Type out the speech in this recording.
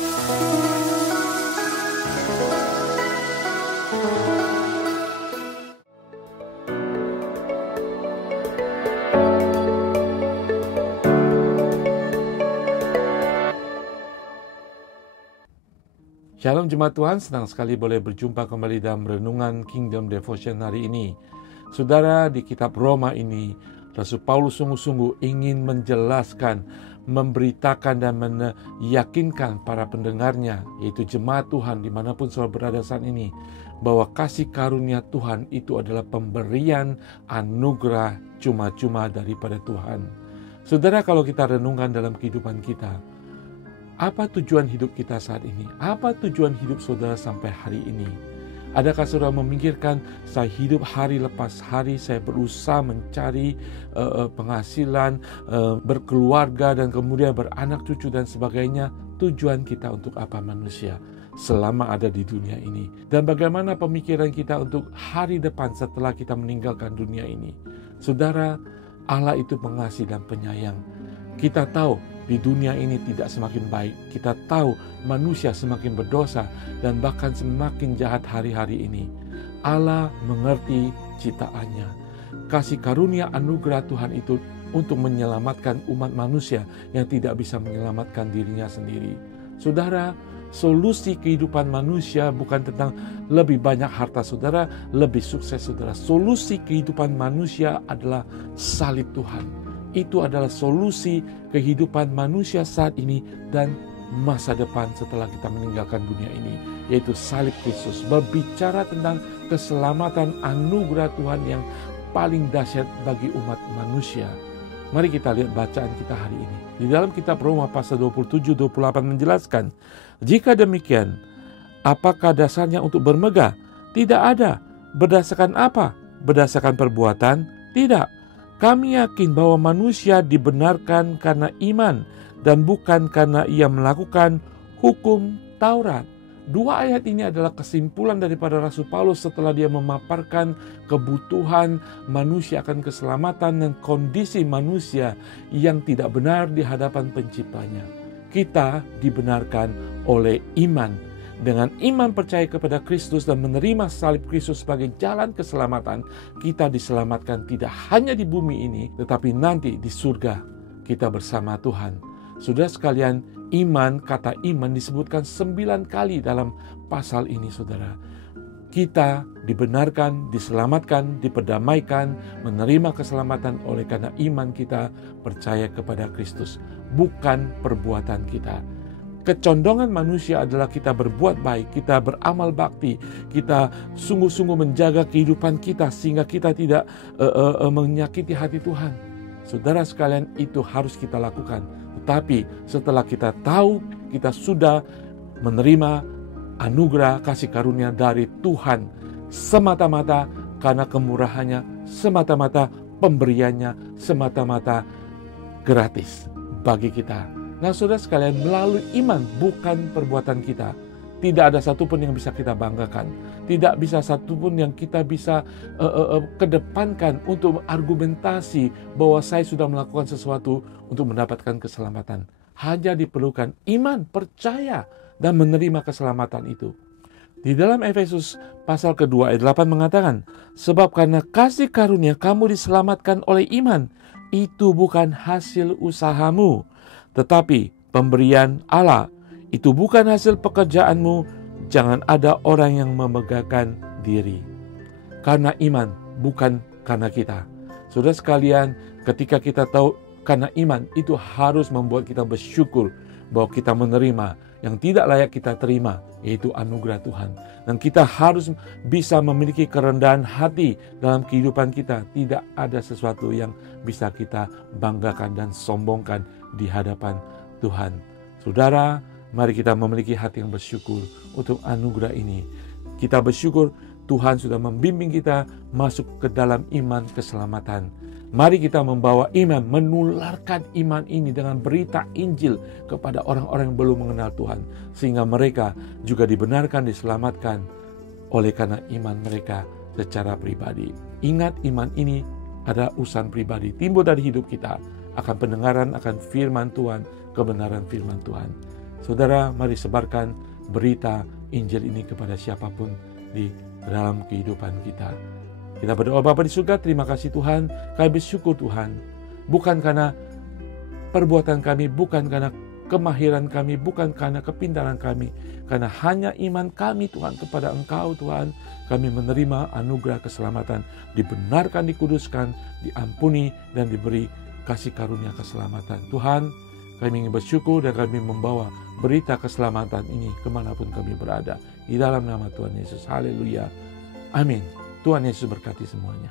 Shalom Jemaat Tuhan, senang sekali boleh berjumpa kembali dalam Renungan Kingdom Devotion hari ini. Saudara, di kitab Roma ini, Rasul Paulus sungguh-sungguh ingin menjelaskan, memberitakan dan meyakinkan para pendengarnya, yaitu jemaat Tuhan dimanapun saudara berada saat ini, bahwa kasih karunia Tuhan itu adalah pemberian anugerah cuma-cuma daripada Tuhan. Saudara, kalau kita renungkan dalam kehidupan kita, apa tujuan hidup kita saat ini? Apa tujuan hidup saudara sampai hari ini? Adakah saudara memikirkan, saya hidup hari lepas hari, saya berusaha mencari penghasilan, berkeluarga, dan kemudian beranak cucu dan sebagainya? Tujuan kita untuk apa manusia selama ada di dunia ini? Dan bagaimana pemikiran kita untuk hari depan setelah kita meninggalkan dunia ini? Saudara, Allah itu pengasih dan penyayang. Kita tahu di dunia ini tidak semakin baik. Kita tahu manusia semakin berdosa dan bahkan semakin jahat hari-hari ini. Allah mengerti ciptaannya. Kasih karunia anugerah Tuhan itu untuk menyelamatkan umat manusia yang tidak bisa menyelamatkan dirinya sendiri. Saudara, solusi kehidupan manusia bukan tentang lebih banyak harta saudara, lebih sukses saudara. Solusi kehidupan manusia adalah salib Tuhan. Itu adalah solusi kehidupan manusia saat ini dan masa depan setelah kita meninggalkan dunia ini, yaitu salib Kristus. Berbicara tentang keselamatan anugerah Tuhan yang paling dahsyat bagi umat manusia. Mari kita lihat bacaan kita hari ini. Di dalam kitab Roma pasal 27-28 menjelaskan, jika demikian, apakah dasarnya untuk bermegah? Tidak ada. Berdasarkan apa? Berdasarkan perbuatan? Tidak. Kami yakin bahwa manusia dibenarkan karena iman dan bukan karena ia melakukan hukum Taurat. Dua ayat ini adalah kesimpulan daripada Rasul Paulus setelah dia memaparkan kebutuhan manusia akan keselamatan dan kondisi manusia yang tidak benar di hadapan penciptanya. Kita dibenarkan oleh iman. Dengan iman percaya kepada Kristus dan menerima salib Kristus sebagai jalan keselamatan, kita diselamatkan tidak hanya di bumi ini, tetapi nanti di surga kita bersama Tuhan. Saudara sekalian, iman, kata iman disebutkan 9 kali dalam pasal ini, saudara. Kita dibenarkan, diselamatkan, diperdamaikan, menerima keselamatan oleh karena iman kita percaya kepada Kristus, bukan perbuatan kita. Kecondongan manusia adalah kita berbuat baik, kita beramal bakti, kita sungguh-sungguh menjaga kehidupan kita sehingga kita tidak menyakiti hati Tuhan. Saudara sekalian, itu harus kita lakukan. Tetapi setelah kita tahu kita sudah menerima anugerah kasih karunia dari Tuhan semata-mata karena kemurahannya, semata-mata pemberiannya, semata-mata gratis bagi kita. Nah, saudara sekalian, melalui iman, bukan perbuatan kita. Tidak ada satupun yang bisa kita banggakan. Tidak bisa satupun yang kita bisa kedepankan untuk argumentasi bahwa saya sudah melakukan sesuatu untuk mendapatkan keselamatan. Hanya diperlukan iman, percaya, dan menerima keselamatan itu. Di dalam Efesus pasal kedua ayat 8 mengatakan, sebab karena kasih karunia kamu diselamatkan oleh iman, itu bukan hasil usahamu, tetapi pemberian Allah. Itu bukan hasil pekerjaanmu. Jangan ada orang yang memegahkan diri. Karena iman, bukan karena kita. Saudara sekalian, ketika kita tahu karena iman, itu harus membuat kita bersyukur bahwa kita menerima yang tidak layak kita terima, yaitu anugerah Tuhan. Dan kita harus bisa memiliki kerendahan hati dalam kehidupan kita. Tidak ada sesuatu yang bisa kita banggakan dan sombongkan di hadapan Tuhan. Saudara, mari kita memiliki hati yang bersyukur untuk anugerah ini. Kita bersyukur Tuhan sudah membimbing kita masuk ke dalam iman keselamatan. Mari kita membawa iman, menularkan iman ini dengan berita Injil kepada orang-orang yang belum mengenal Tuhan. Sehingga mereka juga dibenarkan, diselamatkan oleh karena iman mereka secara pribadi. Ingat, iman ini adalah urusan pribadi, timbul dari hidup kita, akan pendengaran akan firman Tuhan, kebenaran firman Tuhan. Saudara, mari sebarkan berita Injil ini kepada siapapun di dalam kehidupan kita. Kita berdoa, Bapa di surga, terima kasih Tuhan, kami bersyukur Tuhan. Bukan karena perbuatan kami, bukan karena kemahiran kami, bukan karena kepintaran kami, karena hanya iman kami Tuhan kepada Engkau Tuhan, kami menerima anugerah keselamatan, dibenarkan, dikuduskan, diampuni, dan diberi kasih karunia keselamatan. Tuhan, kami ingin bersyukur dan kami membawa berita keselamatan ini kemanapun kami berada. Di dalam nama Tuhan Yesus, haleluya, amin. Tuhan Yesus berkati semuanya.